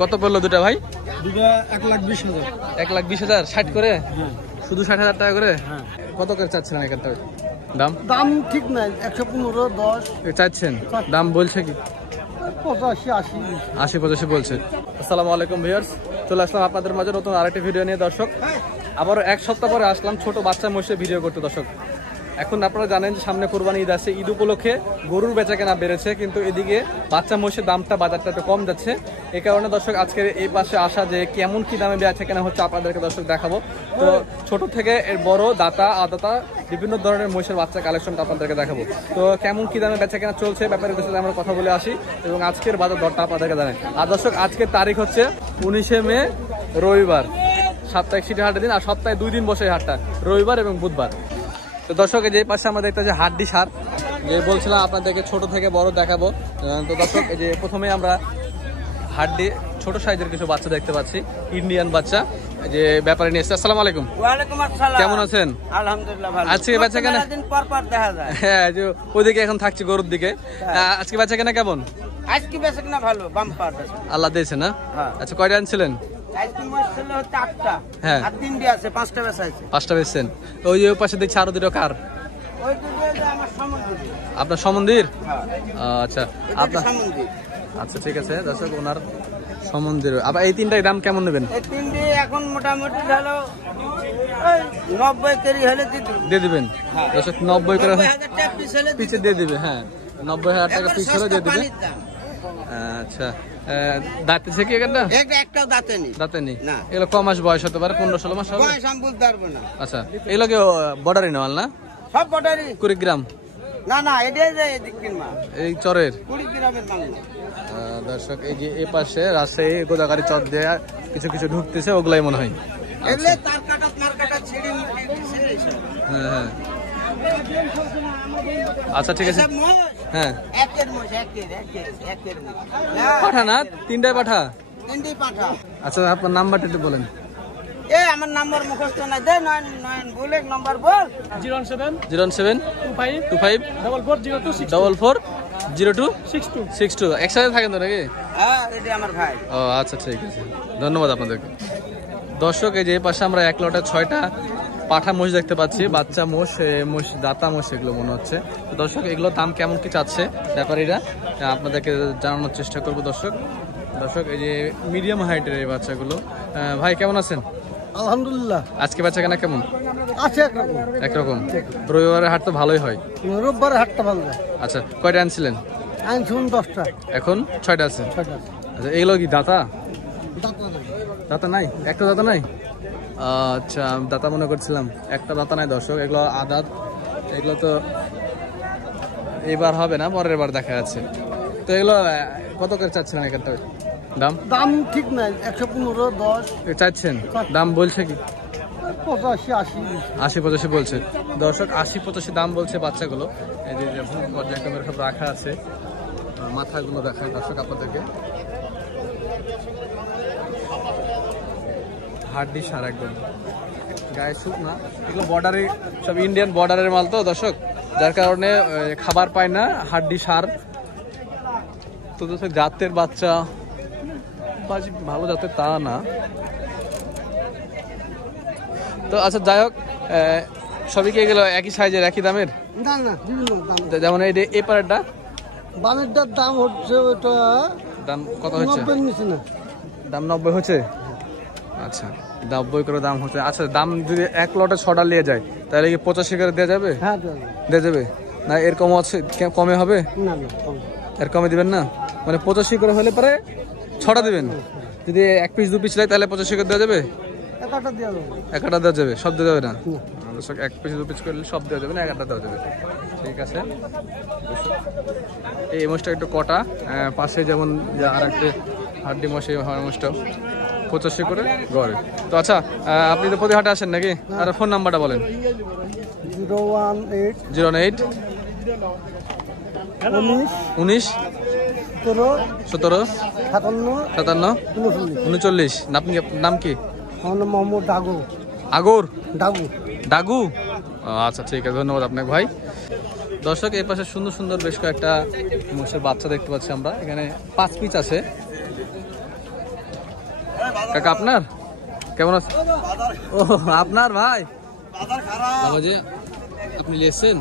কত পড়লো দুটা ভাই? দুটা 1,20,000। 1,20,000 60 করে? শুধু 60,000 টাকা করে? কত করে চাচ্ছিলেন এখানটা দাম? দাম ঠিক নাই, 115, 10 চাচ্ছেন, দাম বলছে কি 85, 80, 80-85 বলছে। আসসালামু আলাইকুম ভিউয়ার্স, চলে আসলাম আপনাদের মাঝে নতুন আরেকটি ভিডিও নিয়ে দর্শক। আবার এক সপ্তাহ পরে আসলাম ছোট বাচ্চা মহিষের ভিডিও করতে দর্শক। এখন আপনারা জানেন যে সামনে কোরবানি ঈদ আছে, ঈদ উপলক্ষে গরুর বেচা কেনা বেড়েছে, কিন্তু এদিকে বাচ্চা মহিষের দামটা বাজারটা একটু কম যাচ্ছে। এই কারণে দর্শক আজকের এই পাশে আসা যে কেমন কি দামে বেচা কেনা হচ্ছে আপনাদেরকে দর্শক দেখাবো। তো ছোট থেকে এর বড় দাতা আদাতা বিভিন্ন ধরনের মহিষের বাচ্চা কালেকশনটা আপনাদেরকে দেখাবো। তো কেমন কি দামে বেচা কেনা চলছে ব্যাপারে সাথে আমরা কথা বলে আসি এবং আজকের বাজার দরটা আপনাদেরকে জানাই। আর দর্শক আজকের তারিখ হচ্ছে 19শে মে, রবিবার। সাপ্তাহিক সিটি হাটের দিন, আর সপ্তাহে 2 দিন বসে এই হাটটা, রবিবার এবং বুধবার। তো দর্শক এই যে পাশে আমরা দেখতে যে হাড্ডি সার, যে বলছিলাম আপনাদেরকে ছোট থেকে বড় দেখাবো। তো দর্শক এই যে প্রথমে আমরা হাড্ডি ছোট সাইজের কিছু বাচ্চা দেখতে পাচ্ছি, ইন্ডিয়ান বাচ্চা, যে ব্যাপারে নিয়ে এসেছে। আসসালামু আলাইকুম। ওয়ালাইকুম আসসালাম। কেমন আছেন? আলহামদুলিল্লাহ ভালো। আজকে বেচা কেনা দিন পর পর দেখা যায়। হ্যাঁ, যে ওইদিকে এখন থাকছি গরুর দিকে। আজকে বেচা কেনা কেমন? আজকে বেচা কেনা ভালো, বাম্পার বেচা। আল্লাহ দিয়েছে না? হ্যাঁ। আচ্ছা, কয়টা আনছিলেন? আজকে মোট ছিল হচ্ছে 8টা। হ্যাঁ। আর 3টে আছে, 5টা বেচা আছে। 5টা বেচছেন। ওই যে ওই পাশে দেখছি আরো দুটো কার। ওই দুটো যে আমার সম্বন্ধী। আপনার সম্বন্ধীর? হ্যাঁ। আচ্ছা, আপনার সম্বন্ধী। আচ্ছা ঠিক আছে দর্শক, ওনার সম্বন্ধীর। আবার এই তিনটার দাম কেমন নেবেন? এই 3টে এখন মোটামুটি হলো ওই 90 কেজি হলে দিয়ে দিবেন দর্শক। 90 করে 90,000 টাকা পিস হলে পিছে দিয়ে দিবে। হ্যাঁ, 90,000 টাকা পিস হলে দিয়ে দিবে। আচ্ছা, দাঁতে থেকে একটা একটাও দাঁতে নেই। দাঁতে নেই না। এগুলো কম মাস বয়স হতে পারে, 15-16 মাস হবে। বয়স আমি বলতে পারবো না। আচ্ছা, এগুলো কি বর্ডারি নেওয়াল না? সব বটারি। কুড়িগ্রাম? না না, এটাই যে এদিক কিনবা এই চরের 20 গ্রামের বাংলা। দর্শক এই যে এই পাশে রাজশাহী গোদাগাড়ি চর দিয়ে কিছু কিছু ঢুকতেছে, ওগুলাই মনে হয়। এগুলো তার কাটা মার কাটা ছিড়ি হ্যাঁ হ্যাঁ, আচ্ছা ঠিক আছে। হ্যাঁ, একের মোষ, একের মোষ। পাঠা না? 3টায় পাঠা? 3টি পাঠা। আচ্ছা, আপনার নাম্বারটা একটু বলেন। আমার নাম্বার মুখস্থ নাই, দে নয়ন বলে নাম্বার বল। 07 25 44 02 62। একসাথে থাকেন তো নাকি? হ্যাঁ, এটা আমার ভাই। ও আচ্ছা ঠিক আছে, ধন্যবাদ আপনাদেরকে। দর্শক এই যে পাশে আমরা 1 লটে 6টা পাঠা মোষ দেখতে পাচ্ছি, বাচ্চা মোষ, মোষ দাতা মোষ এগুলো মনে হচ্ছে। তো দর্শক এগুলোর দাম কেমন কি চাচ্ছে ব্যাপারীরা আপনাদেরকে জানানোর চেষ্টা করবো দর্শক। দর্শক এই যে মিডিয়াম হাইটের এই বাচ্চাগুলো। ভাই কেমন আছেন? আলহামদুলিল্লাহ। আজকে বেচা কেনা কেমন? আছে একরকম। একরকম। রবিবারের হাট তো ভালোই হয়। রোববারে হাটটা ভালো যায়। আচ্ছা, কয়টা আনছিলেন? আনছুন 10টা। এখন 6টা আছে। 6টা। আচ্ছা, এগুলো কি দাতা? দাঁতা নাই। দাতা নাই? একটা দাতা নাই? আচ্ছা, দাতা মনে করছিলাম। একটা দাতা নাই দর্শক, এগুলো আদাত। এগুলো তো এবার হবে না, পরের বার দেখা যাচ্ছে। তো এগুলো কত করে চাচ্ছিলেন এখানটা দাম? দাম ঠিক নাই, 115, 10 চাচ্ছেন, দাম বলছে কি 85, 80, 80-85 বলছে দর্শক। 80-85 দাম বলছে বাচ্চাগুলো। এই যে পর্যায়ক্রমের সব রাখা আছে, মাথাগুলো দেখায় দর্শক আপনাদেরকে। হাড্ডি সার একদম, গায়ে সুখ না। এগুলো বর্ডারে, সব ইন্ডিয়ান বর্ডারের মাল তো দর্শক, যার কারণে খাবার পায় না। হাড্ডি সার তো দর্শক, জাতের বাচ্চা ভালো জাতের তা না। তো আচ্ছা যাই হোক, সবই কি এগুলো একই সাইজের একই দামের? না না, বিভিন্ন দাম। যেমন এই পারেরটা বামেরটার দাম হচ্ছে ওটা দাম কত হচ্ছে? 90 নিচে না। দাম 90 হচ্ছে। আচ্ছা, 90 করে দাম হচ্ছে। আচ্ছা, দাম যদি 1 লটে 6টা নিয়ে যায় তাহলে কি 85 করে দেওয়া যাবে? হ্যাঁ, দেওয়া যাবে না? এর কম আছে? কমে হবে না না, কম। এর কমে দিবেন না? মানে 85 করে হলে পরে 6টা দিবেন। যদি 1 পিস 2 পিস লাগে তাহলে 85 করে দেওয়া যাবে? একটা দেওয়া যাবে। একটা দেওয়া যাবে, সব দেওয়া যাবে না? 1 পিস 2 পিস করলে সব দেওয়া যাবে না, একটা দেওয়া যাবে। ঠিক আছে। এই মোষটা একটু কটা, পাশে যেমন আর একটা হাড্ডি মোষ, এই মোষটা 85 করে গড়ে। তো আচ্ছা, আপনি তো প্রতি হাটে আসেন নাকি? আর ফোন নাম্বারটা বলেন। 018 08 19 17 57 39। নাম কি? মোহাম্মদ ডাগু। আগর? ডাগু। ডাগু? আচ্ছা ঠিক আছে, ধন্যবাদ আপনাকে ভাই। দর্শক এই পাশে সুন্দর সুন্দর বেশ কয়েকটা মোষের বাচ্চা দেখতে পাচ্ছি আমরা। এখানে 5 পিস আছে। কাকা আপনার কেমন আছে? ও আপনার ভাই যে আপনি লিয়েছেন?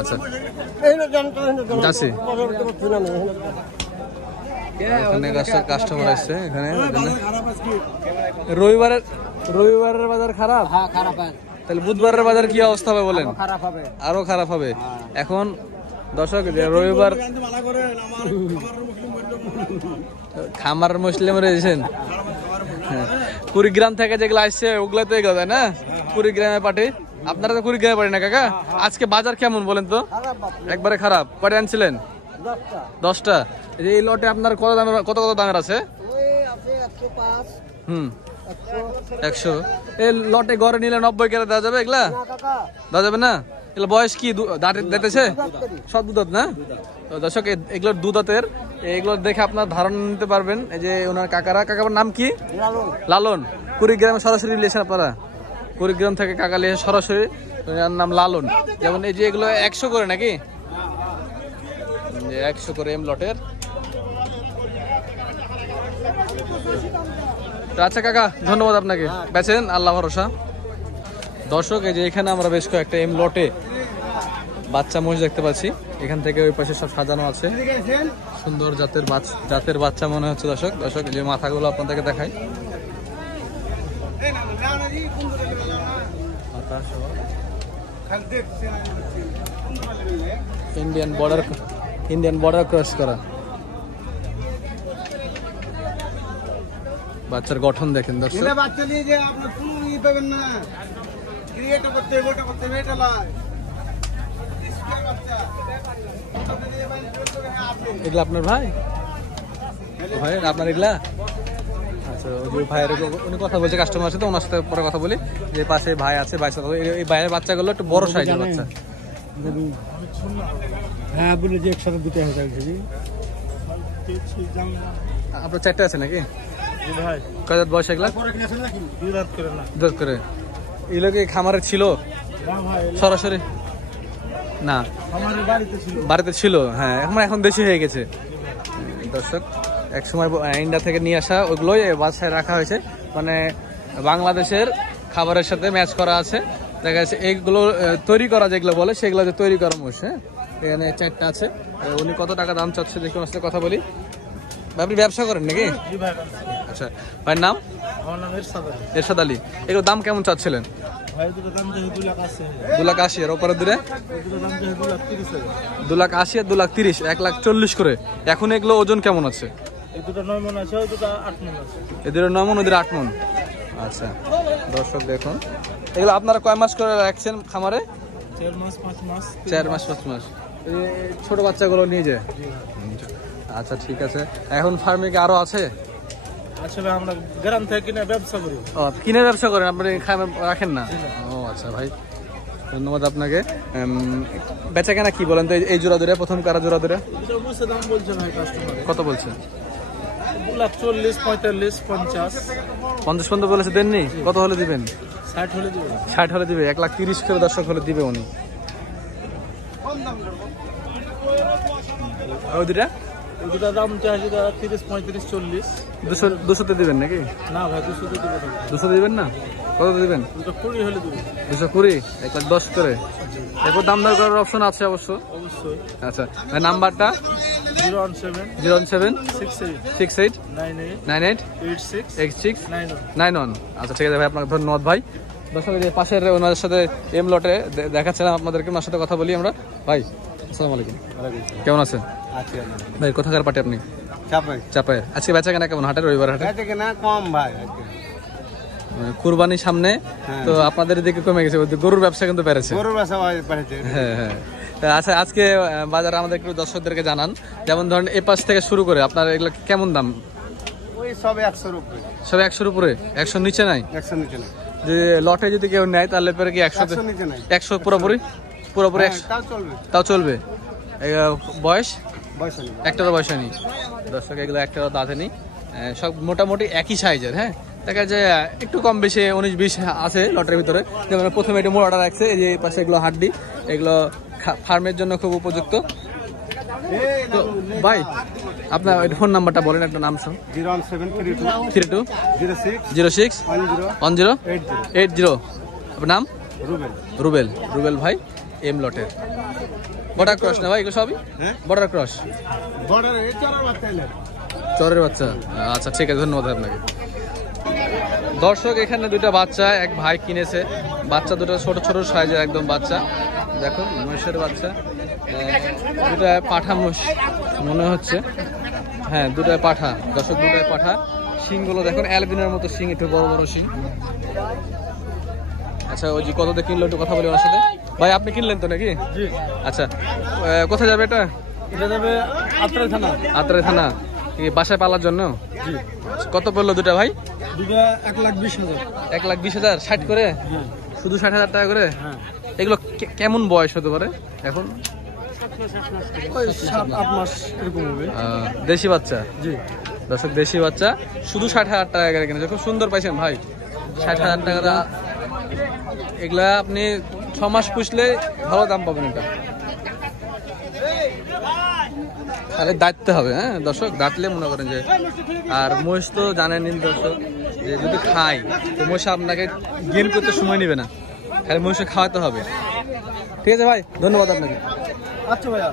আচ্ছা যাচ্ছি এখানে কাস্টমার আসছে এখানে। রবিবারের বাজার খারাপ? হ্যাঁ খারাপ হয়, তাহলে বুধবারের বাজার কি অবস্থা হবে বলেন? খারাপ হবে। আরো খারাপ হবে। এখন দর্শক রবিবার খামার মুসলিম রয়েছেন কুড়িগ্রাম থেকে যেগুলো আসছে ওগুলো তো এগুলো তাই না? কুড়িগ্রামে পাঠে আপনারা তো কুড়িগ্রামে পাঠে না কাকা? আজকে বাজার কেমন বলেন তো? একবারে খারাপ। কয়টা আনছিলেন? 10টা। এই লটে আপনার কত দামের কত দামের আছে? 100। এই লটে ঘরে নিলে 90 করে দেওয়া যাবে? এগুলা দেওয়া যাবে না? এগুলো বয়স কি দিতেছে? সব দুধ না? দর্শক এগুলোর দুধাতের, এগুলো দেখে আপনার ধারণা নিতে পারবেন। এই যে ওনার কাকার নাম কি? লালন। কুড়িগ্রামে সরাসরি রিলেশন আপনারা? কুড়িগ্রাম থেকে কাকা লিয়ে সরাসরি, নাম লালন। যেমন এই যে এগুলো 100 করে নাকি? 100 করে এম লটের। আচ্ছা কাকা ধন্যবাদ আপনাকে, বেচেন আল্লাহ ভরসা। দর্শক এই যে এখানে আমরা বেশ কয়েকটা এম লটে বাচ্চা মহিষ দেখতে পাচ্ছি। এখান থেকে ওই পাশে সব সাজানো আছে, সুন্দর জাতের বাচ্চা মনে হচ্ছে। দর্শক এই যে মাথাগুলো আপনাদেরকে দেখাই। ইন্ডিয়ান বর্ডার ক্রস করা বাচ্চার গঠন দেখেন দর্শক। এগুলা আপনার ভাই আপনার এগুলা? আচ্ছা ওই ভাইয়ের উনি কথা বলছে, কাস্টমার আছে তো, ওনার সাথে পরে কথা বলি। যে পাশে ভাই আছে, ভাই সাথে এই ভাইয়ের বাচ্চাগুলো একটু বড় সাইজের বাচ্চা। হ্যাঁ বলে যে একসাথে দুটো হয়ে যাচ্ছে। আপনার 4টে আছে নাকি? কয় দাঁত বয়স এগুলা? 2 দাঁত করে। এগুলো কি খামারে ছিল সরাসরি? না বাড়িতে ছিল। হ্যাঁ এখন বেশি হয়ে গেছে। দর্শক এক সময় ইন্ডিয়া থেকে নিয়ে আসা ওগুলোই বাসায় রাখা হয়েছে, মানে বাংলাদেশের খাবারের সাথে ম্যাচ করা আছে। দেখা যাচ্ছে এইগুলো তৈরি করা যেগুলো বলে সেগুলো তৈরি করা মোষ। হ্যাঁ এখানে 4টা আছে। উনি কত টাকা দাম চাচ্ছে দেখুন, আসলে কথা বলি। আপনি ব্যবসা করেন নাকি? আচ্ছা ভাইয়ের নাম? এরশাদ আলী। এগুলোর দাম কেমন চাচ্ছিলেন? 2,80,000 এর ওপরে দূরে 2,80,000 আর 2,30,000, 1,40,000 করে। এখন এগুলো ওজন কেমন আছে? এদের 9 মন, ওদের 8 মন। আচ্ছা দর্শক দেখুন এগুলো আপনারা কয় মাস করে রাখছেন খামারে? 4 মাস 5 মাস। ছোট বাচ্চাগুলো নিয়ে যায়? আচ্ছা ঠিক আছে। এখন ফার্মে কি আরো আছে? আসলে আমরা গ্রাম থেকে কিনে ব্যবসা করি। ও কিনে ব্যবসা করেন, আপনি খামার রাখেন না? ও আচ্ছা ভাই ধন্যবাদ আপনাকে। বেচা কেনা কি বলেন তো এই জোড়া ধরে? প্রথম কারা জোড়া ধরে কত বলছে? 2,40,000, 45,000, 50 পর্যন্ত বলেছে। দেননি? কত হলে দিবেন? 60 হলে দিবে। 60 হলে দিবে। 1,30,000 করে দর্শক হলে দিবে উনি। ওই দুটা দাম চাইছি 30, 35, 40। 200তে দিবেন নাকি? না ভাই 200 দিবেন। 200 দিবেন না? কত দিবেন? 220 হলে দিবেন। 220, 1,10,000 করে। এরপর দাম দর করার অপশন আছে অবশ্যই। আচ্ছা নাম্বারটা? 017 68 98 86 91। আচ্ছা ঠিক আছে ভাই, আপনাকে ধন্যবাদ ভাই। দর্শক পাশের ওনাদের সাথে এম লটে দেখাচ্ছিলাম আপনাদেরকে, ওনার সাথে কথা বলি আমরা। ভাই আসসালামু আলাইকুম, কেমন আছেন ভাই? কোথাকার পার্টি আপনি? চাপায়। আজকে বেচা কেনা কেমন হাটের? রবিবার হাটে কম ভাই, কুরবানির সামনে তো আপনাদের দিকে কমে গেছে। গরুর ব্যবসা কিন্তু বেড়েছে। হ্যাঁ হ্যাঁ। আচ্ছা আজকে বাজারে আমাদের একটু দর্শকদেরকে জানান, যেমন ধরেন এ পাশ থেকে শুরু করে আপনার এগুলো কেমন দাম? সব 100 উপরে। সব 100 উপরে? 100 নিচে নাই? 100 নিচে নাই। যে লটে যদি কেউ নেয় তাহলে পরে কি 100 নিচে নাই? 100 পুরোপুরি 100? তাও চলবে। বয়স? একটারও বয়স হয়নি দর্শক, এগুলো একটারও দাঁতে নেই। সব মোটামুটি একই সাইজের। হ্যাঁ দেখা যায় একটু কম বেশি 19-20 আছে লটের ভিতরে। যেমন প্রথমে একটু মোড়াটা রাখছে, এই যে পাশে এগুলো হাড্ডি, এগুলো ফার্মের জন্য খুব উপযুক্ত। তো ভাই আপনার ফোন নাম্বারটা বলেন, একটা নাম সঙ্গ। 01732 06 10 80। আপনার নাম? রুবেল। রুবেল ভাই এম লটের। বর্ডার ক্রস না ভাই এগুলো সবই? বর্ডার ক্রস, চরের বাচ্চা। আচ্ছা ঠিক আছে, ধন্যবাদ আপনাকে। দর্শক এখানে দুইটা বাচ্চা এক ভাই কিনেছে, বাচ্চা দুটো ছোট ছোট সাইজের একদম বাচ্চা। দেখুন মহিষের বাচ্চা, দুটা পাঠা মহিষ মনে হচ্ছে। হ্যাঁ দুটাই পাঠা দর্শক, দুটাই পাঠা। শিংগুলো দেখুন অ্যালবিনের মতো শিং, একটু বড় বড় শিং। আচ্ছা ওই যে কততে কিনলো একটু কথা বলি ওনার সাথে। ভাই আপনি কিনলেন তো নাকি? জি। আচ্ছা কোথায় যাবে এটা? এটা যাবে আত্রাই থানা। আত্রাই থানা, কি বাসায় পালার জন্য? জি। কত পড়লো দুটা ভাই? দুটা 1,20,000। 1,20,000 60 করে? হ্যাঁ। শুধু 60,000 টাকা করে? হ্যাঁ। এগুলো কেমন বয়স হতে পারে এখন? ওই 7-8 মাস এরকম হবে। দেশি বাচ্চা। জি। দর্শক দেশি বাচ্চা শুধু 60,000 টাকা করে কিনেছে, খুব সুন্দর পাইছেন ভাই। 60,000 টাকা এগুলা আপনি 6 মাস পুষলে ভালো দাম পাবেন। এটা তাহলে দাঁততে হবে। হ্যাঁ দর্শক দাঁতলে মনে করেন যে, আর মহিষ তো জানেন দর্শক যে যদি খাই তো মহিষ আপনাকে গেম করতে সময় নেবে না, খালি মহিষে খাওয়াতে হবে। ঠিক আছে ভাই, ধন্যবাদ আপনাকে। আচ্ছা ভাইয়া।